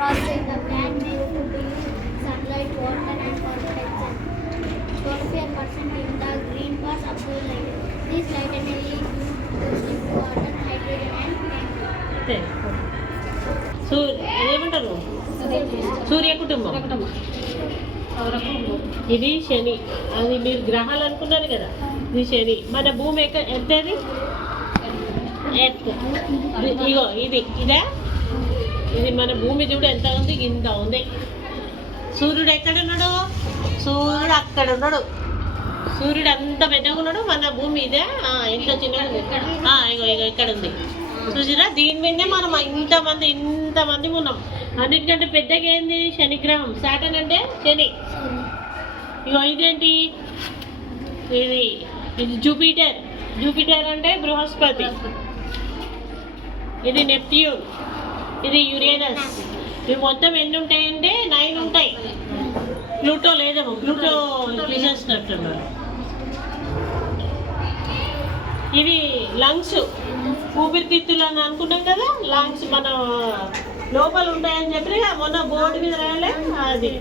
Process the plant needs to be sunlight, water, and protection. 25% in the green parts of the light. This light energy is used in water, hydrogen, and flame. ఏమంటారు సూర్య కుటుంబం. ఇది శని. అది మీరు గ్రహాలు అనుకున్నారు కదా, ఇది శని. మన భూమి ఎంతది? ఎర్త్. ఇగో ఇదే ఇది మన భూమి చూడు ఎంత ఉంది, ఇంత ఉంది. సూర్యుడు ఎక్కడ ఉన్నాడు? సూర్యుడు అక్కడ ఉన్నాడు. సూర్యుడు అంత పెద్దగా ఉన్నాడు, మన భూమి ఇదే ఎంత చిన్నగా ఉంది. ఇగో ఇక్కడ ఉంది చూసిరా. దీని మీదే మనం ఇంతమంది ఉన్నాం. అన్నిటికంటే పెద్దగా ఏంది? శనిగ్రహం. సాటర్న్ అంటే శని. ఇగో ఇదేంటి? ఇది జూపిటర్. జూపిటర్ అంటే బృహస్పతి. ఇది నెప్ట్యూన్. ఇది యురేనస్. ఇవి మొత్తం ఎన్ని ఉంటాయంటే 9 ఉంటాయి. ప్లూటో లేదేమో, ప్లూటో తీసేసినట్టున్నారు. ఇవి లంగ్స్, ఊపిరితిత్తులు అని అనుకున్నాం కదా. లంగ్స్ మన లోపల ఉంటాయని చెప్పి మొన్న బోర్డు మీద రాయలే అది.